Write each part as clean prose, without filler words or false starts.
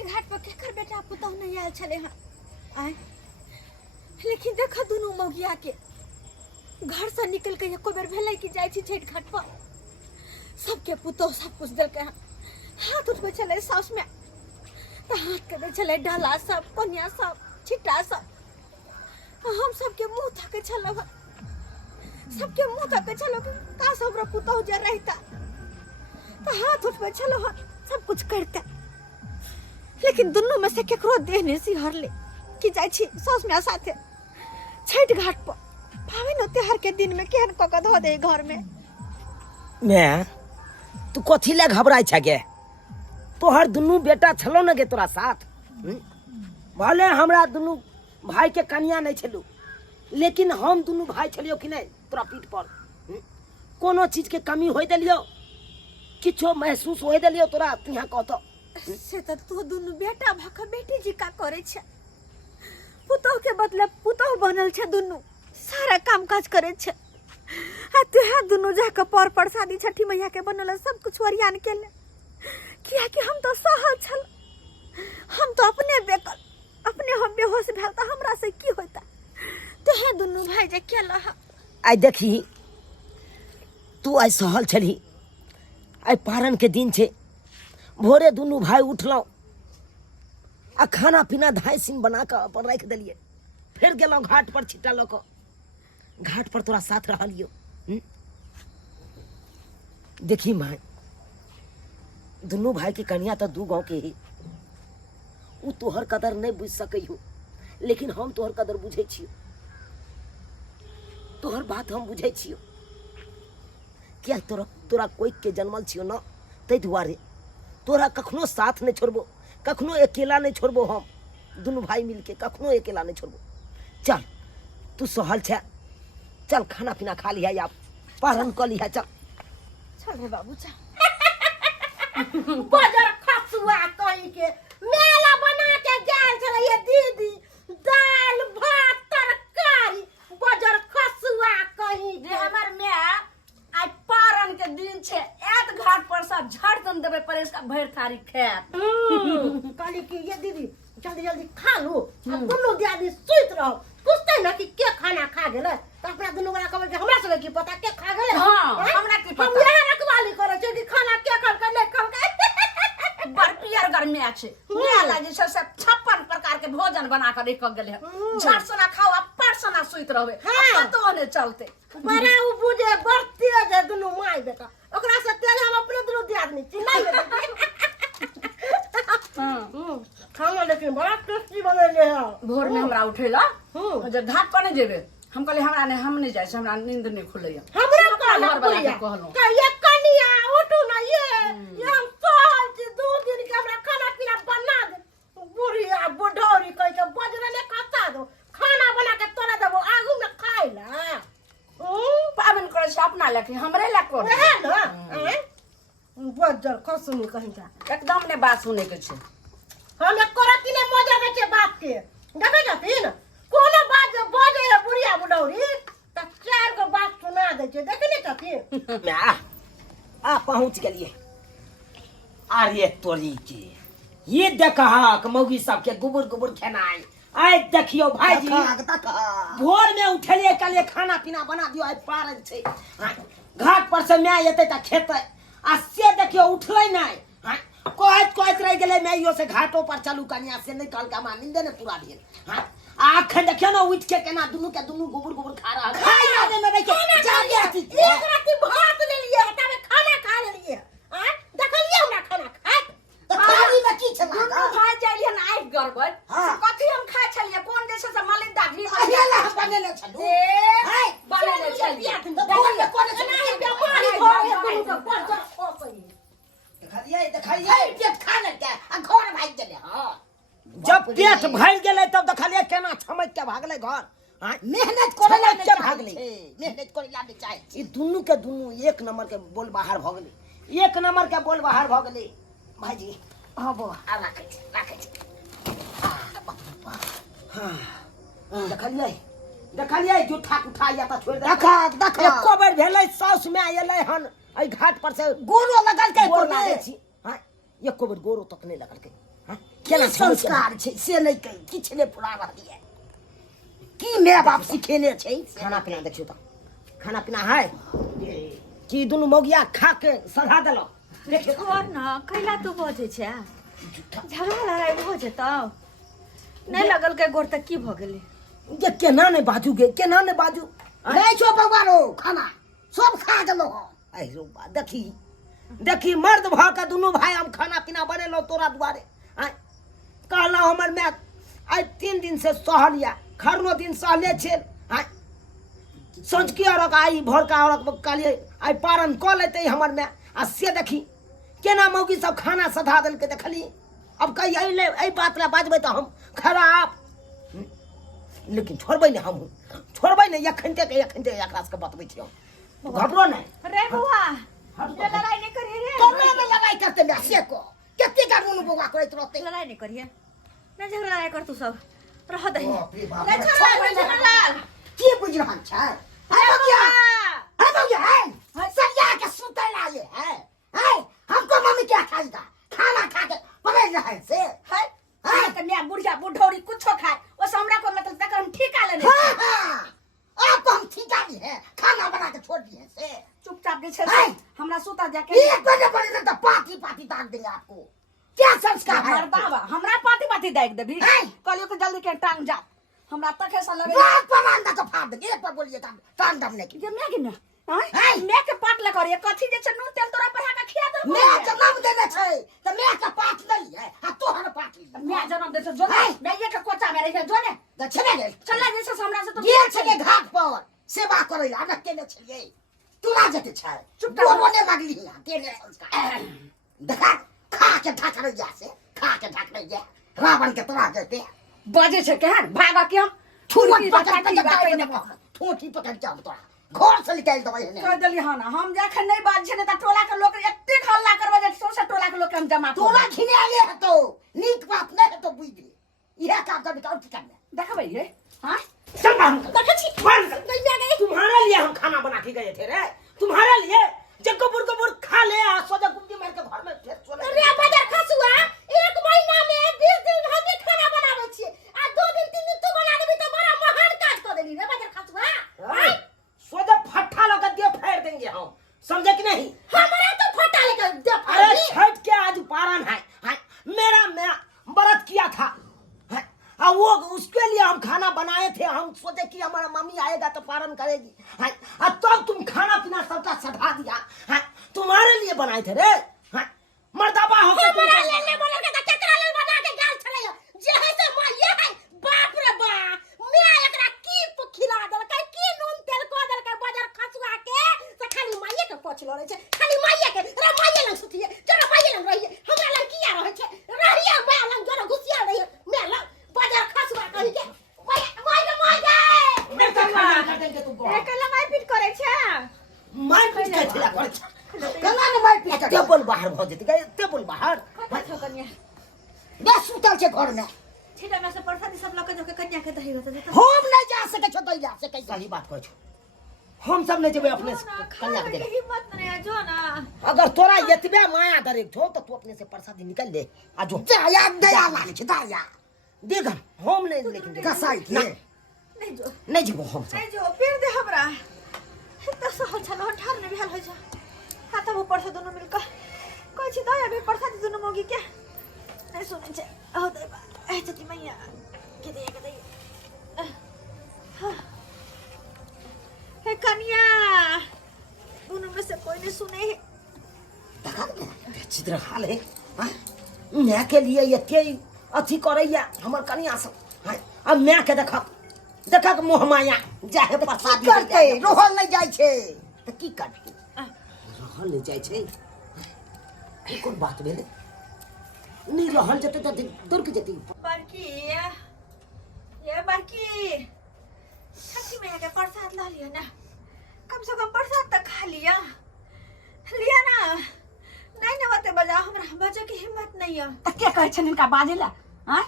छठ घाट पर केकर बेटा पुतौह नहीं आयल छले हन आय लेकिन देखा दोनों मौगिया के घर से निकल के एको बेर भेलै कि जाइ छी छठ घाट पर सबके पुतौह सब कुछ देलकै हन हाथ उठबै छलै साउस में तो हाथ के दे छलै डाला सब कोनिया सब छिट्टा सब हम सबके मुंह थके छलो सबके मुंह थके छलो का सब पुतौह जे रहता तो हाथ उठबै छलो सब कुछ करते लेकिन दोनों में से केकरो देह ने सिहरले कि जाइ छी साउस में साथे छठ घाट पर पावन त्योहार के दिन में केहन क के धो दे घर में मैं तू कथी ले घबराई छ गे तोहर दुनू बेटा छलो न गे तोरा साथ भले हमरा दुनू भाई के कन्या नहीं छलू लेकिन हम दुनू भाई छलियो कि नहीं तोरा पीठ पर कोनो चीज के कमी होय देलियो किछो महसूस होय देलियो तोरा तू यहाँ कहतो से तो तू दुनू बेटा भक बेटी जी का करे छ पुतौह के बदले पुतौह बनल छ दुनू सारा काम काज करे छ आ तुहा दुनू जाके पर प्रसादी छठी मैया के बनल सब कुछ ओरियान केले किया कि हम तो सहल छल हम तो अपने बेकल अपने हम बेहोश भेल त हमरा से की होता तुहा दुनू भाई जे केला आई देखी तू आई सहल छली आई पारन के दिन छे भोरे दुनू भाई उठलौ आ खाना पीना धाय सिन बना के अपन रख देलिए फिर गेलौ घाट पर छिट्टा ल के घाट पर तोरा साथ रहलियो देखी माँ दुनू भाई के कन्या तो दू गांव के ही उ तोहर कदर नहीं बुझ सकै हो लेकिन हम तोहर कदर बुझे छियो तोहर बात हम बुझे छियो क्या तोरा कोई के जन्मल छियो न तै दुआरे तोरा कखनो साथ नहीं छोड़बो कखनो अकेला नहीं छोड़बो हम दुनू भाई मिलके कखनो अकेला नहीं छोड़बो चल तू सहल छ चल खाना पीना खा लिया या पारण कर लिया चल चल रे बाबू चल बजर खसुआ कहीं के मेला बना के जाल चले ये दीदी दाल भात तरकारी बजर खसुआ कहीं जे हमर में आज पारन के दिन छे एत घाट पर सब झट दन देबे पर इसका भर थारी खैत कहली कि ये दीदी जल्दी जल्दी खा लो दोनों दियादी सुत रहो पूछते ना कि के खाना खा गेले तो अपना दोनों वाला कहबे कि हमरा सब की पता के खा गेले हां हमरा की हम पता यह रखवाली करे छै कि खाना के खल के नहीं खल के बर पियर गर्मी छे मेला जे से 56 प्रकार के भोजन बना कर रख गेले झट सना खाओ आ परसना सुत रहबे तो ने चलते बड़ा उ बुझे बरती जे दोनों माई बेटा ओकरा से तेज हम अपने दोनों दियादनी चिल्लाई हां खाना लेकिन बड़ा टेस्टी बनले है भोर में हमरा उठेला जे घाट पर नहीं जेबे हम कहले हमरा ने हम नहीं जाय से हमरा नींद नहीं खुलैया हमरा कहलो का ये कनिया उठो ना ये हम सोच 2 दिन के हमरा खाना पीना बना दे बुढ़िया बुढ़ौरी कह के बजरले खाता दो खाना बना के तोरा देबो आगू में खाइला पावन करे से अपना लेके हमरे ला कर है ना बजर कसमी कहीं जा एकदम ने बात सुने के छे हम करती ने मजा में के बात के देखे जाती न कोनो बात बजे है बुढ़िया बुढ़ौरी त 4 गो बात सुना दे छे देखे नहीं जाती मैं आ पहुंच गलिए अरे तोरी के ये देखा मौगी सब के गुबुर गुबुर खेनाई आय देखियो भाई जी भोर में उठलिए कलिए खाना पीना बना दियो आय पारन छे घाट पर से मैं एते त खेते आ से देखियो उठलै नहीं कोइत रह गेले मैं यो से घाटों पर चलू कन्या से नहीं कल का नींद ने पूरा भेल हां आखन देखियो ना उठ के केना दुनू गुबुर गुबुर खा रहा है खाई आने में देखिए जाके आती एक राती भात ले लिए हटावे खाना खा लिए हां देखलिए हमरा खाना खाए तो खाली में की छला दुनू भाई जाइए ना आइ गड़बड़ कथि हम खाए छलिए कोन जैसे से मलिदा घी अकेला बनेले छलू हाय बनेले छलिए देखलिए कोन से बीमारी हो गई दुनू को बजर खोसई देखलिए पेट खा ले के आ घर भाग गेले हां जब पेट भर गेले तब देखलिए केना छमक के भागले घर हां मेहनत करे के भागले मेहनत करे ला चाहे ई दुनू के दुनू एक नंबर के बोल बाहर भ गेले एक नंबर के बोल बाहर भ गेले भाईजी हबो आ राखे हां देखलिए जूठा उठा या त छोड़ दे देखा एको बेर भेलै साउस में आइले हन आई घाट पर से गोरो लगल के गोर लागे छी हां एको बेर गोरो तक नहीं लगल के हां केना संस्कार छै से नहीं कही किछ ने पूरा रहलिए की माय बाप सिखेने छै खाना पीना देखियो त खाना पीना है कि दुनु मौगिया खा के सधा देलो देखियो घर न कैला तू बजे छै झगड़ा लड़ाई भ जेतौ नहीं लगल के गोर तक की भ गेलै ये केना ने बाजू गे केना ने बाजू नहीं छो भगवानो खाना सब खा गेलो आई रो बा देखी देखी मर्द भ के दुनु भाई हम खाना पीना बनेलो तोरा दुआरे आय कहला हमर मैं आई 3 दिन से सहलिया खरनो दिन सहले छे आय संझकी औरक आई भोरका औरक कालिए आई पारण क लेते हमर मैं आ से देखी केना मौगी सब खाना सधा देल के देखली अब कही अइले एई बात ला बाजबै त हम खराब लेकिन छोड़बै ने हम छोड़बै ने यखनते एकरा से बतबै छी हम घबरो नहीं रे बुआ ये लड़ाई नहीं करिए रे कमरे में लड़ाई करते मैं से को केते का मुनु बुआ करत रहते लड़ाई नहीं करिए ना झगड़ा लड़ाई कर तू सब रह दही बाप रे बाप ले झगड़ा की बुझ रहल छै है भैया है सरिया के सुतै लागे है हमको मम्मी क्या खाएगा खाना खा के पड़े रहे से है त मैं बुढ़िया बुढ़ौरी कुछो खाए ओ से हमरा को मतलब तक हम ठिका लेने हां आपको हम ठिका ली है खाना बना के छोड़ दिए से चुपचाप जे छै हमरा सुता जाके एक बजे तो पार्टी ताक देंगे आपको क्या संस्कार है बाबा हमरा पाती देख देबी कलियो के जल्दी के टांग जा हमरा तक ऐसा लगे बात प्रमाण का फाड़ देंगे एक बार बोलिए टांग दमने की जे मैं गिना मैं के पाट ले करिए कथी जे छै नून तेल तोरा पहिया के खिया दो मैं जन्म देने छै त मैं का पाठ नहीं है आ तोहर पाठ ली मैं जन्म दे जो मैं ये के कोचा में रही जो ने त चले गेल चला जे से हमरा से तो गेल छले घाट पर सेवा करे ला न केने छलिए तोरा जते छै चुप बोले लगली ना केने संस्कार देखा खा के ढाक रह से खा के ढाक रह रावण के तोरा जते बजे छै केहन भागा के हम छुरी पकड़ के बात ने ठोठी पकड़ के तोरा घर से निकाल दो ने कह देली हां ना हम जखन नहीं बाज छै ने त टोला के लोग एते हल्ला करबे जे सोसे टोला के लोग के हम जमा तोरा खिने आले है तो नीक बात नहीं है तो बुझ यह काम कर बिताओ ठीक करना देखबै रे हां चल बाहर देखे छी तुम्हारे लिए हम खाना बना के गए थे रे तुम्हारे लिए जब गोबर खा ले आ सोजा गुंडी मार के घर में फिर चले रे बाजार खसुआ एक महीना में 20 दिन हम खाना बनाबै छी आ 2 दिन 3 दिन तू बना देबी त बड़ा महान काज कर देली रे बाजार खसुआ सोजा फट्टा लगा दिए फेर देंगे हम समझे कि नहीं हमरा तो फटा लेकर दे अरे छठ के आज पारण है मेरा मैं व्रत किया था और वो उसके लिए हम खाना बनाए थे हम सोचे कि हमारा मम्मी आएगा तो पारण करेगी और तब तुम खाना पीना सबका सधा दिया तुम्हारे लिए बनाए थे रे मर्दाबा हो के हमरा ले बोले के केकरा ले बना के गाल छले जे है से मां ये है बाप रे बा मैं एकरा की खिला दल की नून तेल को दल के बाजार खसुआ के से खाली माइये के पोछलो रहे छे खाली माइये के रे माइये लंग सुतिए जरा माइये लंग रहिए हमरा लंग किया रहे छे रहिया मैं लंग जरा घुसिया रहिए मैं लंग बाजार खसुआ कहि के मैं तो खाना कर देंगे तुमको एकला मार पीट करे छै मार पीट के खिला करे कना ने मार पीट टेबल बाहर भ जेते टेबल बाहर कथा छो कन्या बस सुतल छे घर में छेटा में से प्रसादी सब लके जो के कन्या के दही रहत हम नहीं जा सके छो दैया से कैसे सही बात कहै छो हम सब नहीं जेबे अपने कन्या के दे हिम्मत नहीं है जो ना अगर तोरा एतबे माया करे छो तो तू अपने से प्रसादी निकाल ले आ जो दया दया लागे छे दया देख हम नहीं लेकिन कसाई के नहीं जो नहीं जीवो हम सब नहीं जो फिर दे हमरा तो सहल छलो ठार ने भेल हो जा हाथ वो परसा दोनों मिलकर कोई छी दया भी परसा दोनों मोगी के नहीं सुने छे ओ दे ए जति मैया के दे हे कन्या दोनों में से कोई नहीं सुने देखा चित्र हाल है मैं के लिए ये के अथी करैया हमर कनिया सब अब मैं के देखा के मोह माया जाहे प्रसाद करते रहल नहीं जाय छे त की करबी रहल नहीं जाय छे ई कोन बात भेले नहीं रहल जते त दूर के जती बारकी ये बारकी छठी मैया के प्रसाद ला लिया ना कम से कम प्रसाद तक खा लिया ना नहीं ना बते बजा हमरा बजे की हिम्मत नहीं है त के कहै छन इनका बाजेला हां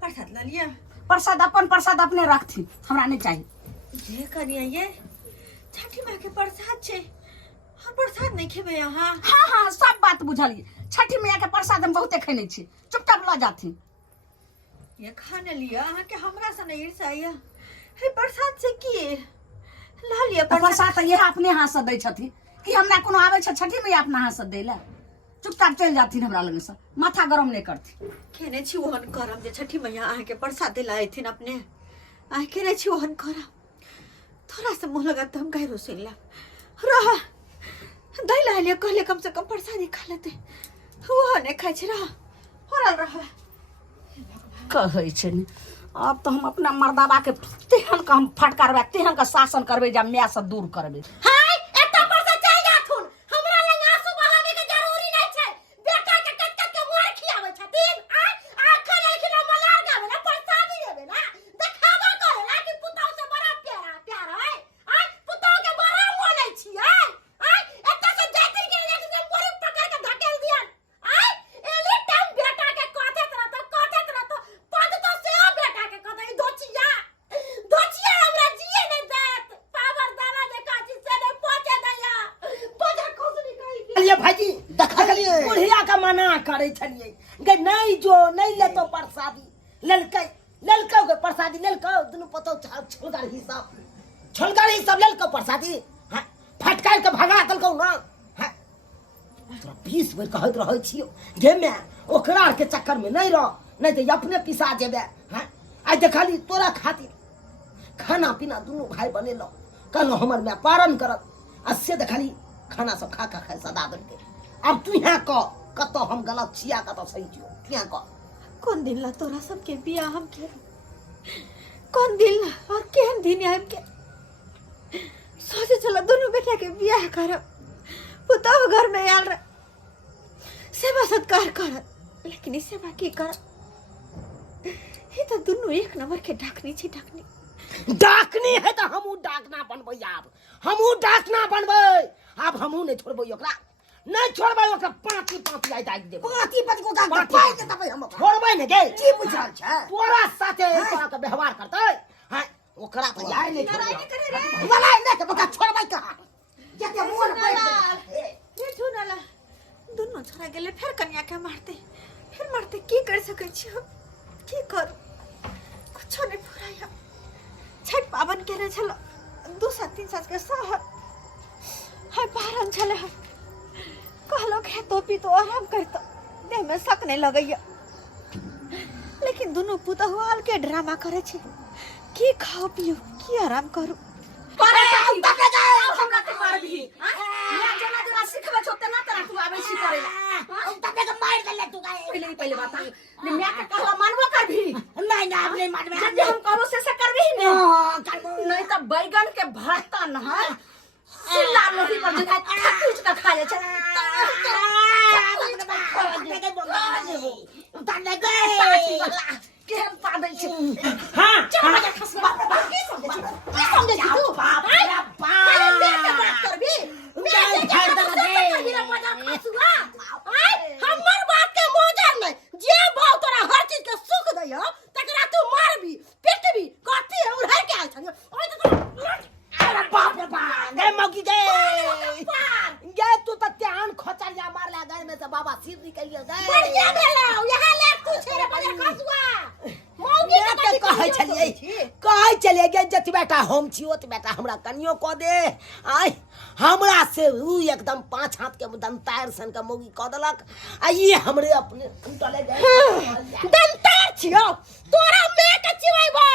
प्रसाद ला लिया प्रसाद अपने रखथी हमरा नहीं चाहिए ये करिया ये छठी माँ के प्रसाद छे हम प्रसाद नहीं खेबे यहाँ हाँ सब बात बुझलिए छठी मैया के प्रसाद हम बहुते खैने छी चुपचाप ला जाती ये खाने लिया अहाँ के हमरा से नहीं ईर्ष्या हे प्रसाद से की ला लिया प्रसाद तो ये अपने हाथ से दै छथि कि हमरा कोनो आवे छ छठी मैया अपना हाथ से दैला चुपचाप चल जाती हमरा लगे से माथा गरम नहीं करती केने छी ओहन करम जे छठी मैया अहाँ के प्रसाद दिलाएथिन अपने अहाँ केने छी ओहन करम थोड़ा सा मुंह लगा तो हम काहे रोसेला रहा दै ला लिया कहले कम से कम प्रसादी खा लेते वो ने खाइ छ रहा होरल रहा कहै छै ने अब तो हम अपना मर्दाबा के तेहन का हम फटकारबे तेहन का शासन करबे जब मैया से दूर करबे हाय एता पर से चल जाथुन हमरा लग आंसू बहाने के जरूरी नहीं छै बेटा के कट के मार खियावे छथिन आखन लेकिन मलार गावे ना प्रसादी देबे ना देखावा करे ना कि पुतौ से बड़ा प्यार है पुतौ के बड़ा मोनै छियै एता से जाति के से मोरी पकड़ के धकेल दियन एली टाइम बेटा के कथे रहत पद तो से बेटा के कथे दोचिया हमरा जिए नहीं देत पावर दाना जे काची से नहीं पहुंचे दैया पजा खुश निकल ये भाईजी देखा गलिए बुढ़िया का मना करे छलिए गे नहीं जो नहीं ले तो प्रसादी ललकै के प्रसादी ललकै दुनु पतो छलगार हिसाब ललकै प्रसादी हां फटकार के भगा दलकौ ना हां तोरा 20 बेर कहत रहै छियो जे मैं ओकरा के चक्कर में नहीं रह नहीं तो अपने पिसा जेबे हां आई देखली तोरा खातिर खाना पीना दुनु भाई बनेलो कल हमर में पारण करत असे देखली खाना सब खा खा सदा दल के अब तू यहाँ कतो हम गलत छिया कतो सही छियो यहाँ कौन दिन ला तोरा सबके बियाह हम के कौन दिन ला और केहन दिन हम के सोचे चला दोनों बेटा के बियाह करब पुता घर में आल रह सेवा सत्कार करत लेकिन इस सेवा की करत ये तो दोनों एक नंबर के ढाकनी छी डाकनी है तो हमू डाकना बनबै हमू डाकना बनबै अब हमू नहीं छोड़बै ओकरा नहीं छोड़बै ओकरा पाती आई दाग देबै पाती को दाग पाई दे तबै हम छोड़बै ने गे की बुझल छ तोरा साथे तोरा के व्यवहार करतै हां ओकरा तो यार नहीं छोड़बै मलाई नहीं के बका छोड़बै कहां जते मोन पे ये ठुनाला दोनों छोरा गेले फिर कन्या के मारते की कर सकै छी हम की कर कुछ नहीं फुराया छठ पावन केने छल 2-3 साल के सहर है पारण छले है कहलो के तो पी तो आराम करता देह में शक नहीं लगैया लेकिन दोनों पुतहुआल के ड्रामा करे छे की खाओ पियो की आराम करू पारे तब ले जाए हमरा के मार भी मैं जना सिखबे छोते ना तरा तू आबे सी करेला तब के मार देले तू गाय पहले बात ने मैं के कहला मानबो कर भी नहीं आप नहीं मानबे जब हम करो से करबी ने नहीं तो बैगन के भरता न है सिल्ला लोही पर जगह कुछ का खा ले छ केहन पादै छ हां चल मजा खसबा की समझे तू पहले देख के बात करबी मैं जे मजा खसुआ हमर बात के मजा नहीं जे भाव तोरा हर चीज के सुख दैयो तकरा तू मारबी पिटबी कथी है उड़ै के आल छन ओइ तो अरे बाप रे बाप गे मौकी गे तू तो त्यान खोचरिया मार ले गए में से बाबा सिर निकलियो गए बढ़िया भेलौ यहां ले तू छेरे बजे खसुआ मौगी के कहै चले गे जति बेटा हम छी ओत बेटा हमरा कनियो क दे आय हमरा से उ एकदम 5 हाथ के दंतार सन का मौगी क देलक आ ये हमरे अपने टले गए दंतार छियो तोरा मैं के चिबैबो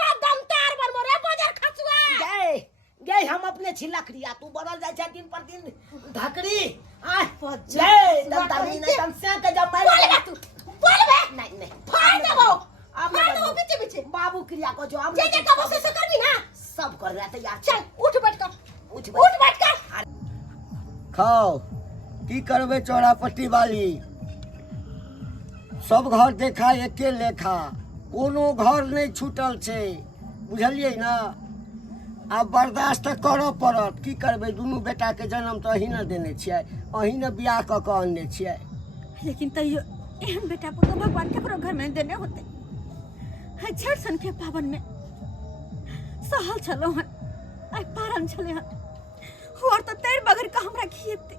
तो दंतार बनबो रे बजे खसुआ गे हम अपने छिलक रिया तू बदल जाय छ दिन पर दिन धकरी आय जय दंतारी नहीं तन से के जब बोलबे नहीं फाड़ देबो फाड़ देबो पीछे बाबू क्रिया को जो हम जे कबो से करबी ना सब कर रहा तैयार चल उठ बैठ कर खाओ की करबे चौरापट्टी वाली सब घर देखा एके लेखा कोनो घर नहीं छूटल छे बुझलिए ना अब बर्दाश्त करऽ पड़त की करबे दुनू बेटा के जन्म तो अही न देने छियै अही न बियाह क के आनने छियै लेकिन तैयो एहन बेटा पुतो भगवान के घर में देने होते है छठ सन के पावन में सहल छलो हन आई पारण छले हन और तो तेर बगर का हमरा खिएते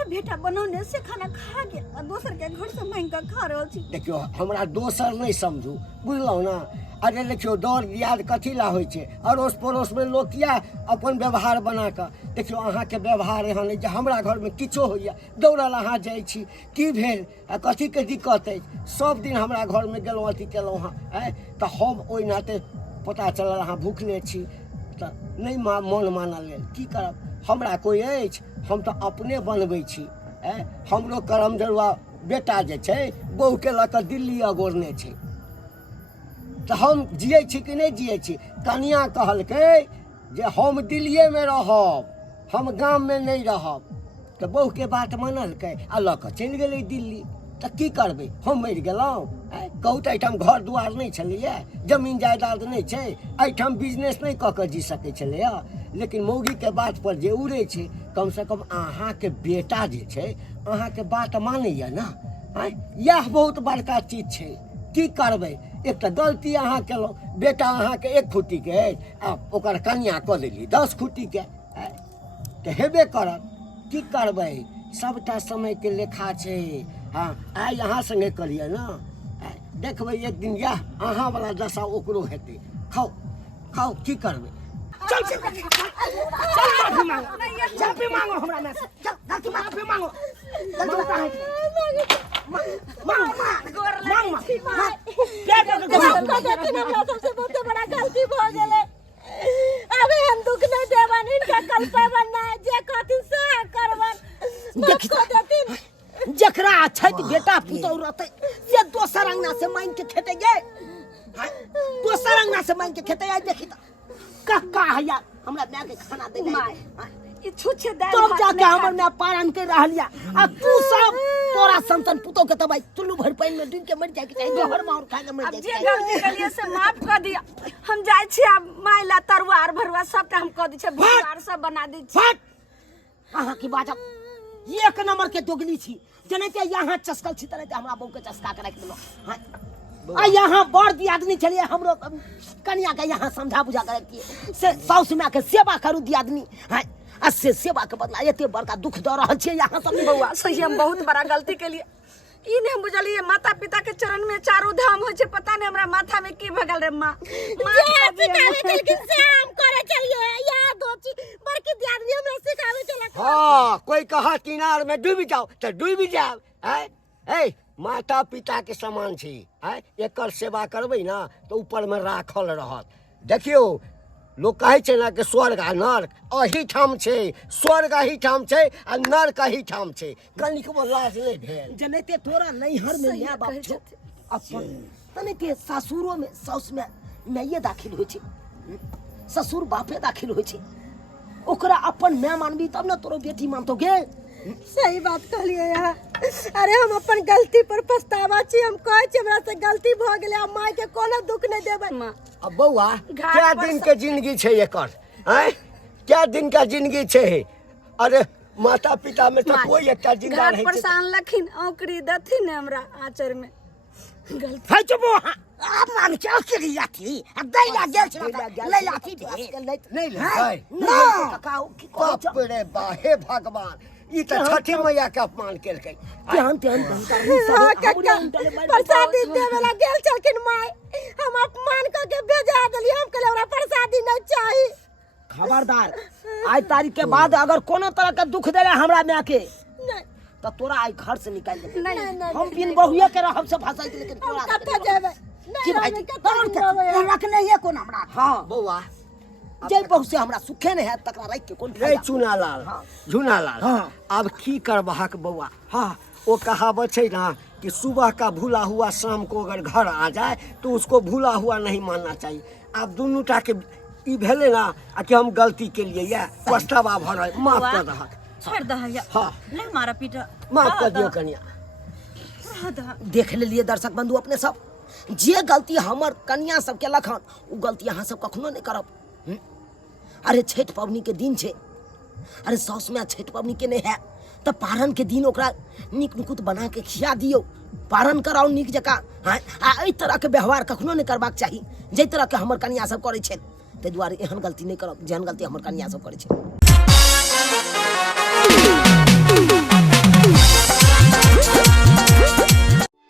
से बेटा बनौने से खाना खा गेल आ दोसर के घर से मांग के खा रहल छी। देखियो हमरा दोसर नहीं समझू, बुझलहुँ ना। अरे देखियो दौड़ दियाद कथी ला होइ छै, अड़ोस पड़ोस में लोग किया अपन व्यवहार बना के। देखियो अहाँ के व्यवहार एहन अइ जे हमरा घर में किछो होइया दौड़ल अहाँ जाइ छी, की भेल आ कथी के दिक्कत अछि। सब दिन हमरा घर में गेलहुँ अथी केलहुँ हँ, तऽ हम ओहि नाते पता चलल अहाँ भूखले छी तऽ नहीं मन मानल गेल। की करब, हमरा कोई अछि, हम तऽ अपने बनबै छी। हमरो करम जरुआ बेटा जे छै बहू के लऽ कऽ दिल्ली अगोरने छै, तऽ हम जियै छी कि नहीं जियै छी। कनिया कहलकै जे हम दिल्लीए में रहब, हम गाम में नहीं रहब, तऽ बहू के बात मानलकै आ लऽ कऽ चलि गेलै दिल्ली। तऽ की करबै, हम मरि गेलहुँ। कहू तऽ एहिठाम घर दुआर नहीं छलैया, जमीन जायदाद नहीं छै, एहिठाम बिजनेस नहीं कऽ कऽ जी सकै छलैया। लेकिन मौगी के बात पर जे उड़े छै, कम से कम अहाँ के बेटा जे छै अहाँ के बात मानैया ना। यह बहुत बड़का चीज छै। की करबै, एक तऽ गलती अहाँ केलहुँ, बेटा अहाँ के 1 फुटी के अछि आ ओकर कनिया कऽ देली 10 फुटी के, तऽ हेबे करत। की करबै, सबटा समय के लेखा छै। हाँ, आइ अहाँ संगे करिए ना, देखबै एक दिन यह अहाँ वाला दशा ओकरो हेतै। खाओ खाओ, की करबै। चल चल चल माफी मांगो, माफी मांगो हमरा में से, चल गलती माफी मांगो, गलती कहाँ है? मांग सबसे बहुत बड़ा गलती भ गेलै। अबे हम दुख नहीं देबन, इनका कल पेबन ना, जे कहथिन से करबन। देखो देथिन जकरा छै बेटा पुतौ रहतै से दोसर अंगना से मांग के खेते गे, दोसर अंगना से मांग के खेते। आई देखी त कक्का हैया हमरा माय के खाना दे गई, ई छुछे दाल तब जाके हमर माय पारण के रहलिया। आ तू सब तोरा संतन पुतौ के तब चुल्लू भर पानी में डूब के मर जाए के चाहे, जोहर मार खा के मर जाए के जे गलती कलिए से माफ कर दिया। हम जाय छी अब माइला तरुआर भरुआ सबटा हम कह दी छै, भरुआर सब बना दी छी। फट अहाँ की बात एक नंबर के दोगली छी। जनेते यहाँ चस्कल छी तरह हमरा बहू के चस्का के रख देलो। आ यहाँ बड़ दियादनी चलिए हमरो कनिया के यहाँ समझा बुझा करे कि से साउस माँ के सेवा करू दियादनी। हाँ, आ से सेवा के बदला एते बड़का दुख द रहल छियै यहाँ सब। बउआ सही हम बहुत बड़ा गलती के लिए ई नहीं बुझलिए। माता पिता के चरण में चारों धाम हो छै, पता नहीं हमरा माथा में की भगल रे। माँ सिखावे चलकिन से हम करे चलिए, याद हो छी बड़की दियादनी हमरा सिखावे चला। हाँ, कोई कहा किनार में डूब जाओ तो डूब जाओ। ए माता पिता के समान छी, एकर सेवा करबै ना तो ऊपर में राखल रहत। देखियो लोग कहे छै ना कि स्वर्ग आ नर्क अही ठाम छै, स्वर्ग अही ठाम छै आ नर्क अही ठाम छै। कनिको लाज नहीं भेल। जनेते तोरा नैहर में माय बाप छौ अपन, तने के सासुरो में साउस में माये दाखिल होइ छै, ससुर बापे दाखिल होइ छै। ओकरा अपन माय मानबी तब ना तोरो बेटी मानतो गे। सही बात कहलिए यार। अरे हम अपन गलती पर पछतावा छी, हम कहे छी हमरा से गलती भ गेलै, हम माय के कोनो दुख नहीं देबै। अब बउआ क्या दिन के जिंदगी छै एकर, क्या दिन का जिंदगी छै। अरे माता पिता में तो कोई एकटा जिंदा घाट रहे पर छै। सान लखिन औकरी दथिन हमरा आचर में गलती। है चुप आप मान के अकेली थी दैला गेल छ लैला थी नहीं ले ककाओ की बाप रे बाहे भगवान, ई त छठी मैया के अपमान केलकै। ध्यान प्रसादी देवेला गेल छलखिन माय, हम अपमान क के भेजा देलिए। हम कहले हमरा प्रसादी नहीं चाही। खबरदार आज तारीख के बाद अगर कोनो तरह का दुख देले हमरा माय के नहीं तो तोरा आई घर से निकाल दे। नहीं हम बिन बहुए के रहब से भाषा लेकिन तोरा कत्ता जेबै की भाई रखने है कोन हमरा। हां बउआ जय बहु से हमरा सुखे नहीं है तकरा रख के कोन रे चुनालाल, झुनालाल, अब की करबहक बउआ। हाँ, वो कहावत है ना कि सुबह का भूला हुआ शाम को अगर घर आ जाए तो उसको भूला हुआ नहीं मानना चाहिए। अब दोनों टा के ई भेले ना कि हम गलती के लिए या पछतावा भर माफ कर दहक। छोड़ दहया। हाँ, ले मारा पीटा माफ कर दियो कन्या। देख लेलिए दर्शक बंधु अपने सब, जे गलती हमर कन्या सब के लखन उ गलती अहाँ सब कखनो नहीं करब। अरे छठ पवनी के दिन छे, अरे साउस में छठ पवनी के नहीं है तो पारण के दिन ओकरा नीक नुकुत बना के खिया दियो, पारण कराओ नीक जका। हाँ, आ एहि तरह के व्यवहार कखनो नहीं करबाक चाही जे तरह के हमर कन्या सब करे छे। ते दुआरे एहन गलती नहीं करब जेहन गलती हमर कन्या सब करे छे।